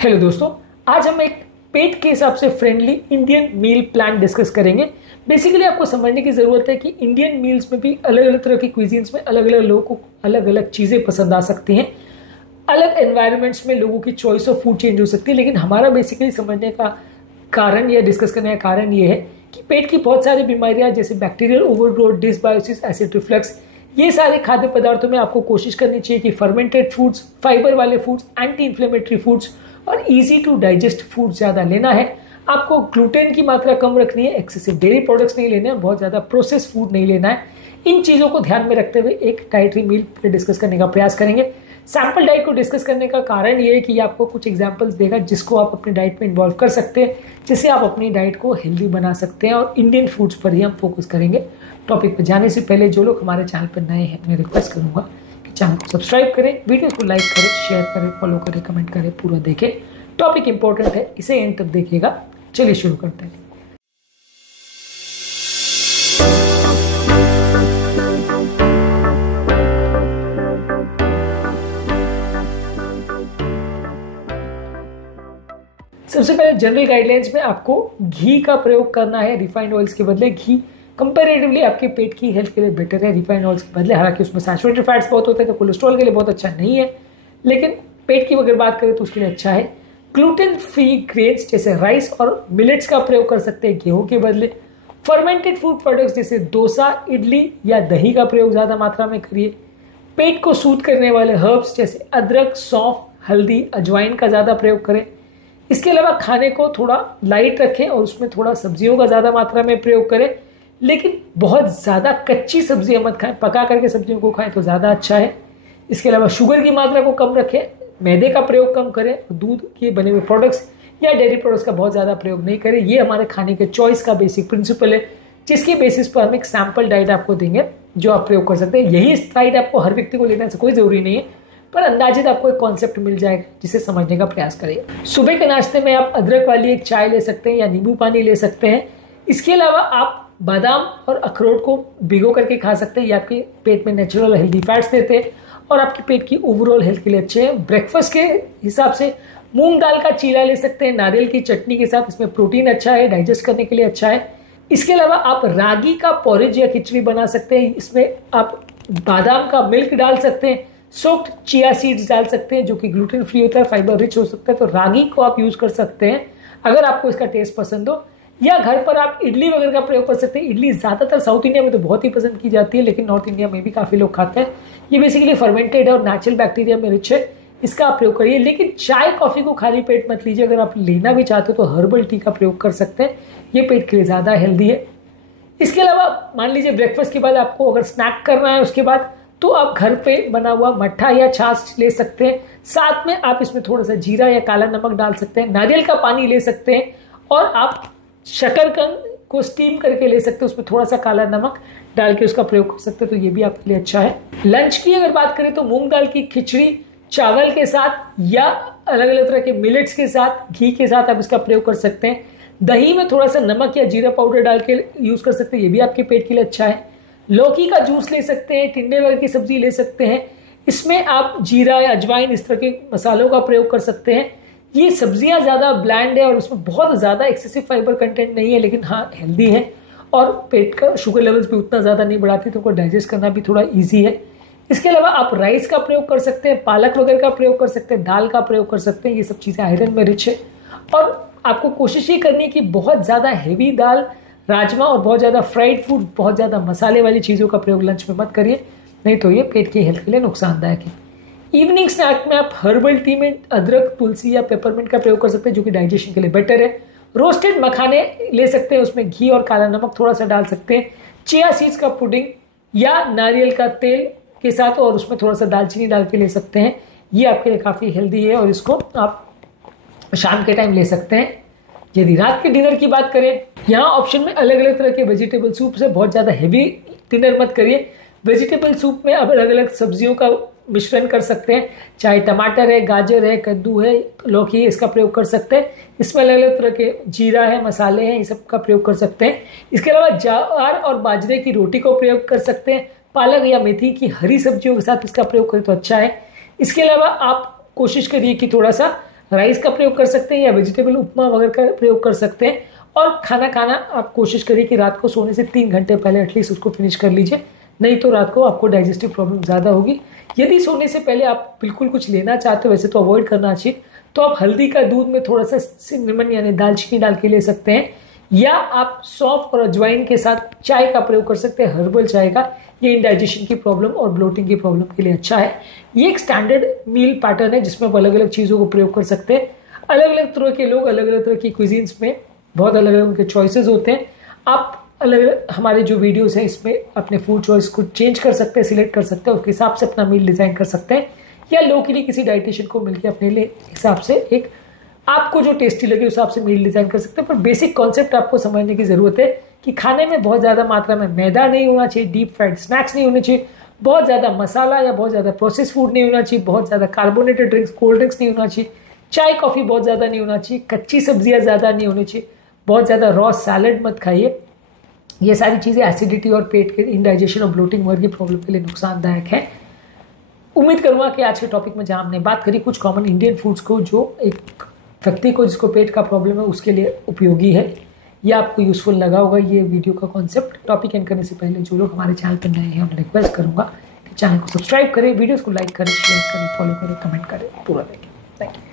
Hello दोस्तों, आज हम एक पेट के हिसाब से friendly Indian meal plan discuss करेंगे। बेसिकली आपको समझने की ज़रूरत है कि इंडियन मील्स में भी अलग अलग तरह की क्विजीन्स में अलग अलग लोगों को अलग अलग चीज़ें पसंद आ सकती हैं। अलग एनवायरनमेंट्स में लोगों की चॉइस ऑफ फूड चेंज हो सकती है, लेकिन हमारा बेसिकली समझने का कारण या डिस्कस करने का कारण ये है कि पेट की बहुत सारी बीमारियां जैसे bacterial overgrowth, dysbiosis, acid reflux, ये सारे खाद्य पदार्थों में आपको कोशिश करनी चाहिए कि फर्मेंटेड फूड्स, फाइबर वाले फूड्स, एंटी इन्फ्लेमेटरी फूड्स और इजी टू डाइजेस्ट फूड ज़्यादा लेना है। आपको ग्लूटेन की मात्रा कम रखनी है, एक्सेसिव डेयरी प्रोडक्ट्स नहीं लेने हैं, बहुत ज़्यादा प्रोसेस फूड नहीं लेना है। इन चीज़ों को ध्यान में रखते हुए एक डाइटरी मील डिस्कस करने का प्रयास करेंगे। सैम्पल डाइट को डिस्कस करने का कारण ये है कि ये आपको कुछ एग्जांपल्स देगा जिसको आप अपनी डाइट में इन्वॉल्व कर सकते हैं, जिससे आप अपनी डाइट को हेल्दी बना सकते हैं। और इंडियन फूड्स पर ही हम फोकस करेंगे। टॉपिक पर जाने से पहले जो लोग हमारे चैनल पर नए हैं, मैं रिक्वेस्ट करूंगा कि चैनल को सब्सक्राइब करें, वीडियो को लाइक करें, शेयर करें, फॉलो करें, कमेंट करें, पूरा देखें। टॉपिक इंपॉर्टेंट है, इसे एंड तक देखिएगा। चलिए शुरू करते हैं। सबसे पहले जनरल गाइडलाइंस में आपको घी का प्रयोग करना है रिफाइंड ऑयल्स के बदले। घी कंपैरेटिवली आपके पेट की हेल्थ के लिए बेटर है रिफाइंड ऑयल्स के बदले। हालांकि उसमें सैचुरेटेड फैट्स बहुत होते हैं तो कोलेस्ट्रॉल के लिए बहुत अच्छा नहीं है, लेकिन पेट की अगर बात करें तो उसके लिए अच्छा है। ग्लूटेन फ्री ग्रेन्स जैसे राइस और मिलेट्स का प्रयोग कर सकते हैं गेहूं के बदले। फर्मेंटेड फूड प्रोडक्ट्स जैसे डोसा, इडली या दही का प्रयोग ज़्यादा मात्रा में करिए। पेट को सूद करने वाले हर्ब्स जैसे अदरक, सौंफ, हल्दी, अजवाइन का ज़्यादा प्रयोग करें। इसके अलावा खाने को थोड़ा लाइट रखें और उसमें थोड़ा सब्जियों का ज़्यादा मात्रा में प्रयोग करें, लेकिन बहुत ज़्यादा कच्ची सब्जियां मत खाएं, पका करके सब्जियों को खाएं तो ज़्यादा अच्छा है। इसके अलावा शुगर की मात्रा को कम रखें, मैदे का प्रयोग कम करें, दूध के बने हुए प्रोडक्ट्स या डेयरी प्रोडक्ट्स का बहुत ज़्यादा प्रयोग नहीं करें। ये हमारे खाने के चॉइस का बेसिक प्रिंसिपल है, जिसके बेसिस पर हम एक सैम्पल डाइट आपको देंगे जो आप प्रयोग कर सकते हैं। यही डाइट आपको हर व्यक्ति को लेने से कोई ज़रूरी नहीं है, पर अंदाजित आपको एक कॉन्सेप्ट मिल जाएगा जिसे समझने का प्रयास करिए। सुबह के नाश्ते में आप अदरक वाली एक चाय ले सकते हैं या नींबू पानी ले सकते हैं। इसके अलावा आप बादाम और अखरोट को भिगो करके खा सकते हैं। ये आपके पेट में नेचुरल हेल्दी फैट्स देते हैं और आपके पेट की ओवरऑल हेल्थ के लिए अच्छे हैं। ब्रेकफास्ट के हिसाब से मूंग दाल का चीला ले सकते हैं नारियल की चटनी के साथ। इसमें प्रोटीन अच्छा है, डाइजेस्ट करने के लिए अच्छा है। इसके अलावा आप रागी का पॉरेज या खिचड़ी बना सकते हैं। इसमें आप बादाम का मिल्क डाल सकते हैं, सोक्ड चिया सीड्स डाल सकते हैं जो कि ग्लूटेन फ्री होता है, फाइबर रिच हो सकता है। तो रागी को आप यूज कर सकते हैं अगर आपको इसका टेस्ट पसंद हो। या घर पर आप इडली वगैरह का प्रयोग कर सकते हैं। इडली ज़्यादातर साउथ इंडिया में तो बहुत ही पसंद की जाती है, लेकिन नॉर्थ इंडिया में भी काफ़ी लोग खाते हैं। ये बेसिकली फर्मेंटेड है और नेचुरल बैक्टीरिया में रिच है, इसका आप प्रयोग करिए। लेकिन चाय कॉफ़ी को खाली पेट मत लीजिए। अगर आप लेना भी चाहते हो तो हर्बल टी का प्रयोग कर सकते हैं, ये पेट के लिए ज़्यादा हेल्दी है। इसके अलावा मान लीजिए ब्रेकफास्ट के बाद आपको अगर स्नैक करना है उसके बाद, तो आप घर पे बना हुआ मट्ठा या छाछ ले सकते हैं। साथ में आप इसमें थोड़ा सा जीरा या काला नमक डाल सकते हैं, नारियल का पानी ले सकते हैं और आप शकरकंद को स्टीम करके ले सकते हैं, उसमें थोड़ा सा काला नमक डाल के उसका प्रयोग कर सकते हैं, तो ये भी आपके लिए अच्छा है। लंच की अगर बात करें तो मूंग दाल की खिचड़ी चावल के साथ या अलग अलग तरह के मिलेट्स के साथ, घी के साथ आप इसका प्रयोग कर सकते हैं। दही में थोड़ा सा नमक या जीरा पाउडर डाल के यूज कर सकते हैं, ये भी आपके पेट के लिए अच्छा है। लौकी का जूस ले सकते हैं, टिंडे वगैरह की सब्जी ले सकते हैं। इसमें आप जीरा या अजवाइन इस तरह के मसालों का प्रयोग कर सकते हैं। ये सब्जियां ज़्यादा ब्लैंड है और उसमें बहुत ज़्यादा एक्सेसिव फाइबर कंटेंट नहीं है, लेकिन हाँ हेल्दी है और पेट का शुगर लेवल्स भी उतना ज़्यादा नहीं बढ़ाती, तो उनको डाइजेस्ट करना भी थोड़ा ईजी है। इसके अलावा आप राइस का प्रयोग कर सकते हैं, पालक वगैरह का प्रयोग कर सकते हैं, दाल का प्रयोग कर सकते हैं। ये सब चीज़ें आयरन में रिच है और आपको कोशिश ये करनी है कि बहुत ज़्यादा हैवी दाल, राजमा और बहुत ज़्यादा फ्राइड फूड, बहुत ज़्यादा मसाले वाली चीज़ों का प्रयोग लंच में मत करिए, नहीं तो ये पेट की हेल्थ के लिए नुकसानदायक है। इवनिंग स्नैक में आप हर्बल टी में अदरक, तुलसी या पेपरमिंट का प्रयोग कर सकते हैं जो कि डाइजेशन के लिए बेटर है। रोस्टेड मखाने ले सकते हैं, उसमें घी और काला नमक थोड़ा सा डाल सकते हैं। चिया सीड्स का पुडिंग या नारियल का तेल के साथ और उसमें थोड़ा सा दालचीनी डाल के ले सकते हैं, ये आपके लिए काफ़ी हेल्दी है और इसको आप शाम के टाइम ले सकते हैं। यदि रात के डिनर की बात करें, यहाँ ऑप्शन में अलग अलग तरह के वेजिटेबल सूप से बहुत ज़्यादा हेवी डिनर मत करिए। वेजिटेबल सूप में आप अलग अलग सब्जियों का मिश्रण कर सकते हैं, चाहे टमाटर है, गाजर है, कद्दू है, लौकी है, इसका प्रयोग कर सकते हैं। इसमें अलग अलग तरह के जीरा है, मसाले हैं, ये सब का प्रयोग कर सकते हैं। इसके अलावा ज्वार और बाजरे की रोटी को प्रयोग कर सकते हैं। पालक या मेथी की हरी सब्जियों के साथ इसका प्रयोग करें तो अच्छा है। इसके अलावा आप कोशिश करिए कि थोड़ा सा राइस का प्रयोग कर सकते हैं या वेजिटेबल उपमा वगैरह का प्रयोग कर सकते हैं। और खाना खाना आप कोशिश करिए कि रात को सोने से 3 घंटे पहले एटलीस्ट उसको फिनिश कर लीजिए, नहीं तो रात को आपको डाइजेस्टिव प्रॉब्लम ज़्यादा होगी। यदि सोने से पहले आप बिल्कुल कुछ लेना चाहते हो, वैसे तो अवॉइड करना चाहिए, तो आप हल्दी का दूध में थोड़ा सा सिनेमन यानी दालचीनी डाल के ले सकते हैं, या आप सौंफ और अजवाइन के साथ चाय का प्रयोग कर सकते हैं, हर्बल चाय का। ये इंडाइजेशन की प्रॉब्लम और ब्लोटिंग की प्रॉब्लम के लिए अच्छा है। ये एक स्टैंडर्ड मील पैटर्न है जिसमें आप अलग अलग चीज़ों को प्रयोग कर सकते हैं। अलग अलग तरह के लोग अलग अलग तरह की क्विजीन्स में बहुत अलग अलग उनके चॉइसेस होते हैं। आप अलग हमारे जो वीडियोस हैं इसमें अपने फूड चॉइस को चेंज कर सकते हैं, सिलेक्ट कर सकते हैं, उसके हिसाब से अपना मील डिज़ाइन कर सकते हैं, या लोकली किसी डाइटिशियन को मिलकर अपने लिए हिसाब से एक आपको जो टेस्टी लगे उस हिसाब से मील डिज़ाइन कर सकते हैं। पर बेसिक कॉन्सेप्ट आपको समझने की ज़रूरत है कि खाने में बहुत ज़्यादा मात्रा में मैदा नहीं होना चाहिए, डीप फ्राइड स्नैक्स नहीं होने चाहिए, बहुत ज़्यादा मसाला या बहुत ज़्यादा प्रोसेस फूड नहीं होना चाहिए, बहुत ज़्यादा कार्बोनेटेड ड्रिंक्स कोल्ड ड्रिंक्स नहीं होना चाहिए, चाय कॉफ़ी बहुत ज़्यादा नहीं होना चाहिए, कच्ची सब्जियाँ ज़्यादा नहीं होनी चाहिए, बहुत ज़्यादा रॉ सैलड मत खाइए। ये सारी चीज़ें एसिडिटी और पेट के इंडाइजेशन और ब्लोटिंग वगैरह की प्रॉब्लम के लिए नुकसानदायक है। उम्मीद करूँगा कि आज के टॉपिक में जहाँ हमने बात करी कुछ कॉमन इंडियन फूड्स को जो एक व्यक्ति को जिसको पेट का प्रॉब्लम है उसके लिए उपयोगी है, यह आपको यूजफुल लगा होगा ये वीडियो का कॉन्सेप्ट। टॉपिक एंड करने से पहले जो लोग हमारे चैनल पर नए हैं उन्हें रिक्वेस्ट करूँगा कि चैनल को सब्सक्राइब करें, वीडियोज़ को लाइक करें, शेयर करें, फॉलो करें, कमेंट करें, पूरा देखें। Thank you.